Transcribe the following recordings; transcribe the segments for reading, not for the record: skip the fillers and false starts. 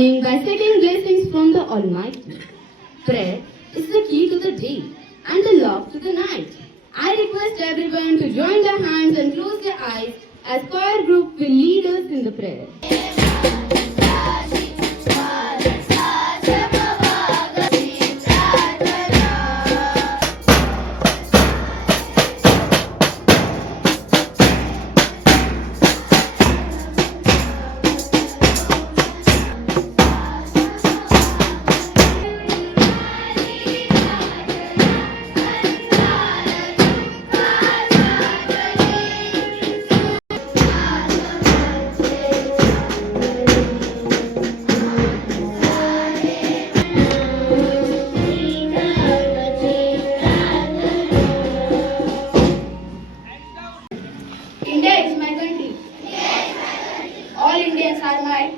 morning by seeking blessings from the Almighty. Prayer is the key to the day and the lock to the night. I request everyone to join their hands and close their eyes as choir group will lead us in the prayer. India is my country. All Indians are my.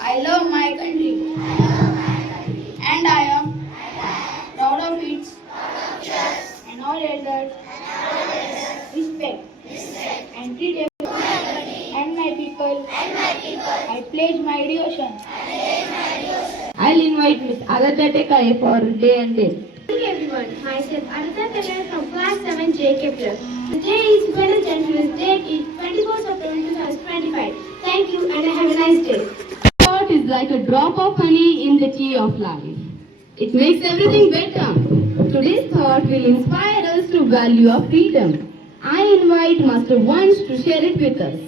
I love my country. And I am proud of it. And all elders respect and treat everyone and my people. I pledge my devotion. I'll invite Miss Agatha Tekai for day and day. Good morning everyone, myself Agatha Tekai from class 7 J. Kepler. Today is Wednesday and today's date is 24th October 2025. Thank you and have a nice day. Thought is like a drop of honey in the tea of life. It makes everything better. Today's thought will inspire us to value our freedom. I invite Master Once to share it with us.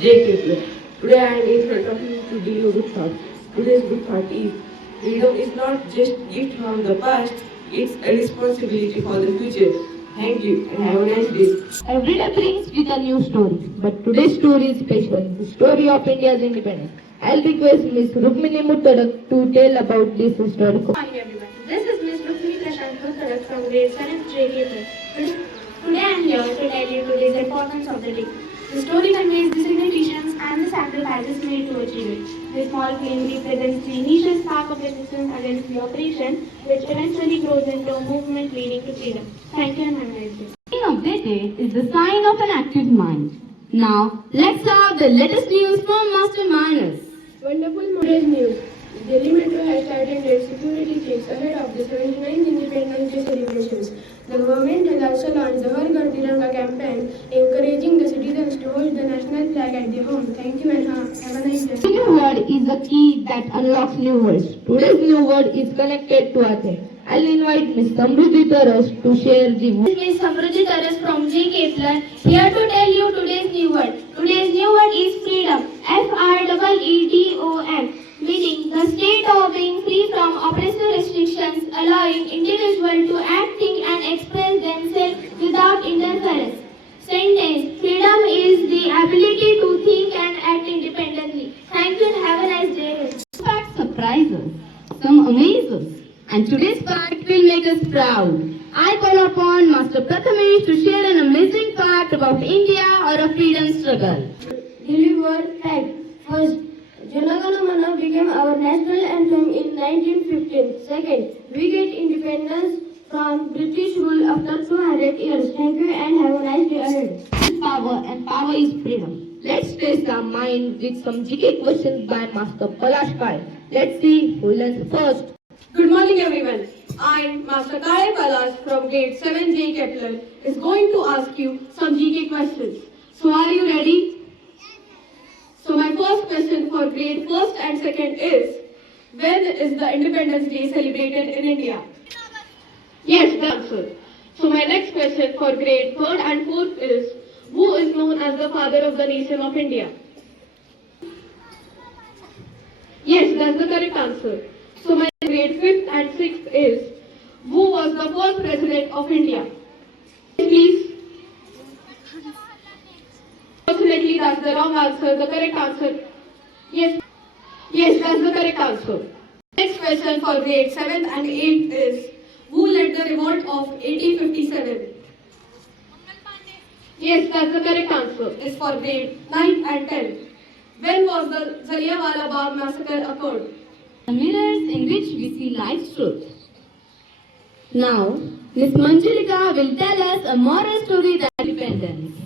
J. Kepler. Today I am in front of you to give you good thought. Today's good thought is freedom is not just gift from the past, it's a responsibility for the future. Thank you and have a nice day. Every day brings with a new story, but today's story is special. The story of India's independence. I'll request Miss Rukmini Muttadak to tell about this historical. Good morning everyone. This is Ms. Rukmini Prashant Muttadak from grade 7 J. Kepler. Today I am here to tell you today's importance of the day. The story conveys the significations and the sacrifices made to achieve it. The small flame represents the initial spark of resistance against the oppression, which eventually grows into a movement leading to freedom. Thank you and have a nice day. The sign of the day is the sign of an active mind. Now, let's have the latest news from Master Manas. Wonderful today's news. Delhi Metro has started its security checks ahead of the 79th Independence Day celebrations. The government has also launched the Har Ghar Tiranga campaign, encouraging the citizens to hoist the national flag at their home. Thank you and have a nice day. The new word is the key that unlocks new words. Today's new word is connected to Athens. I'll invite Miss Samruddhi Taras to share the word. This is Samruddhi Taras from J. Kepler, here to tell you today's new word. Today's new word is freedom. Freedom, meaning the state of being free from oppressive restrictions, allowing individuals to act, think and express themselves without interference. Sentence: freedom is the ability to think and act independently. Thank you and have a nice day. Facts surprise us, some amaze us, and today's fact will make us proud. I call upon Master Prathamesh to share an amazing fact about India or a freedom struggle. Deliver fact. First, Jana Gana Mana became our national anthem in 1915. Second, we get independence from British rule after 200 years. Thank you and have a nice day ahead. Power and power is freedom. Let's test our mind with some GK questions by Master Palash Kai. Let's see who learns first. Good morning everyone. I, Master Kaya Palash from grade 7 J. Kepler, is going to ask you some GK questions. So are you ready? So my first question for grade 1st and 2nd is, when is the Independence Day celebrated in India? Yes, the answer. So my next question for grade 3rd and 4th is, who is known as the father of the nation of India? Yes, that's the correct answer. So my grade 5th and 6th is, who was the first president of India? Please. Unfortunately, that's the wrong answer. The correct answer. Yes, that's the correct answer. Next question for grade 7th and 8th is, who led the revolt of 1857? Yes, that's the correct answer. Is for grade 9th and 10th. When was the Jallianwala Bagh massacre occurred? The mirrors in which we see life's truth. Now, Miss Manjulika will tell us a moral story that independence.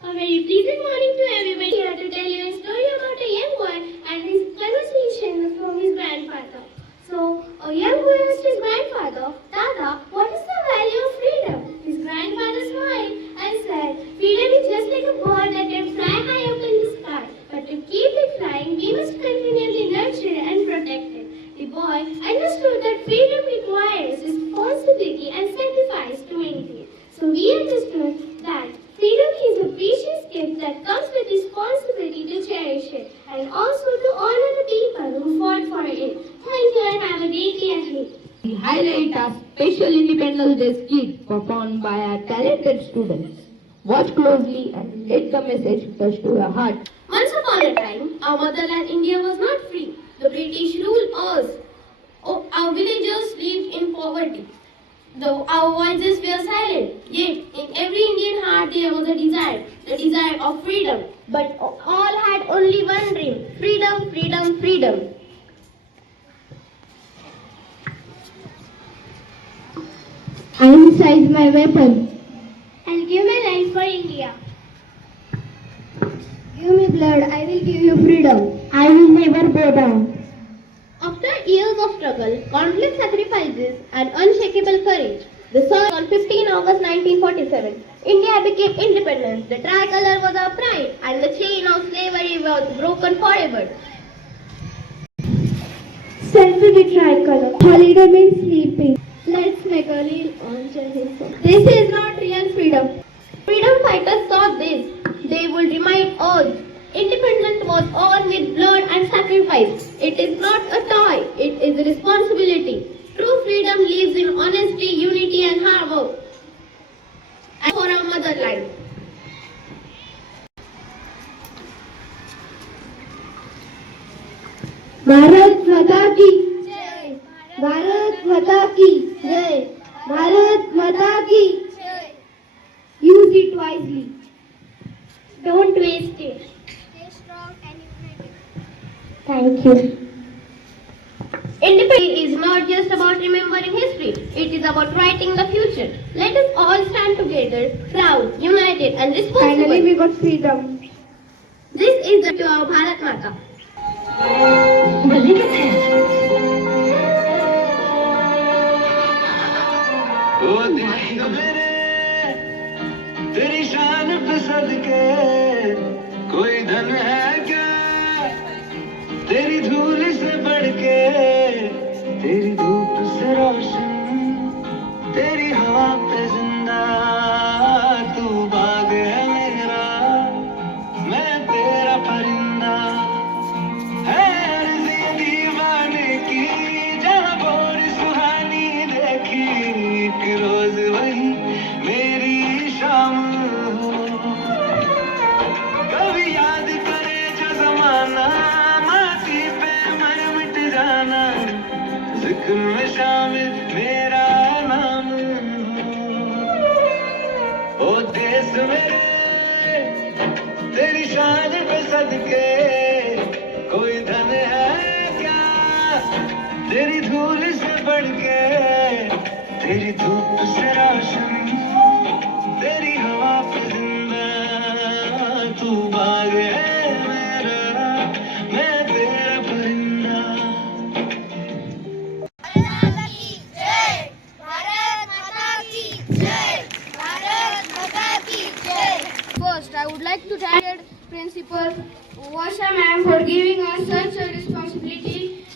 A very pleasant morning to everybody. Here to tell you a story about a young boy and his conversation from his grandfather. So, a young boy asked his grandfather, Dada, what is the value of freedom? His grandfather smiled and said, freedom is just like a bird that can fly high up in the sky. But to keep it flying, we must continually nurture it and protect it. The boy understood that freedom requires responsibility and sacrifice to maintain. So we understood that freedom is a precious gift that comes with responsibility to cherish it and also to honor the people who fought for it. Thank you and have a great day ahead. We highlight our special Independence Day skit performed by our talented students. Watch closely and let the message touch to your heart. Once upon a time, our motherland India was not free. The British ruled us. Oh, our villagers lived in poverty. Though our voices were silent, yet in every Indian heart there was a desire, the desire of freedom. But all had only one dream, freedom, freedom, freedom. I will seize my weapon. I'll give my life for India. Give me blood, I will give you freedom. I will never go down. After years of struggle, countless sacrifices, and unshakable courage, the sun on 15 August 1947, India became independent. The tricolor was our pride, and the chain of slavery was broken forever. Send to the tricolor. Holiday means sleeping. Let's make a reel on Jai. This is not real freedom. Freedom fighters saw this. They would remind us. Independence was earned with blood and sacrifice. It is not a toy. It is a responsibility. True freedom lives in honesty, unity and hard work. And for our motherland. Bharat माता की जय. भारत माता की जय. भारत माता की जय. Use it wisely. Don't waste it. Stay strong and united. Thank you. Independence is not just about remembering history. It is about writing the future. Let us all stand together, proud, united and responsible. Finally we got freedom. This is the to our Bharat Mata. ओ दिल मेरे तेरी शान पे सदके कोई धन है क्या तेरी धूल से बढ़ के तेरी धूप से रोशन तेरी हवा पे जिंदा तू बाग है मेरा मैं तेरा परिंदा है अर्ज़ी दीवाने की जहाँ बोर सुहानी देखी एक रोज वही मेरी शाम हो कभी याद करे जो जमाना माटी पे मर मिट जाना जिक्र में शामिल मेरा नाम हो ओ देश मेरे तेरी शान पे सदके कोई धन है क्या तेरी धूल से बढ़ के तेरी धूप से रोशन तेरी हवा पे जिंदा तू बाग है मेरा मैं तेरा परिंदा First, I would like to thank Principal Vasha ma'am for giving us such a responsibility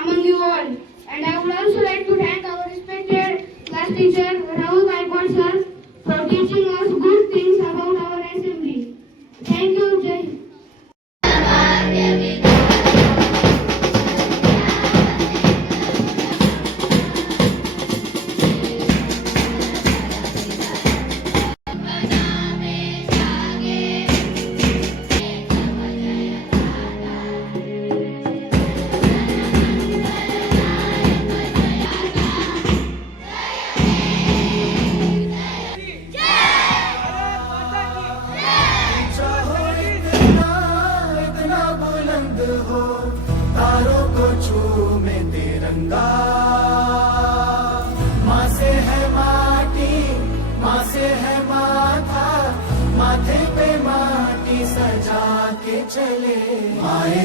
among you all. And I would also like to thank our respected class teacher Rahul Gaikwad sir for teaching us good things about our assembly. Thank you, Jai Hind. के चले, आए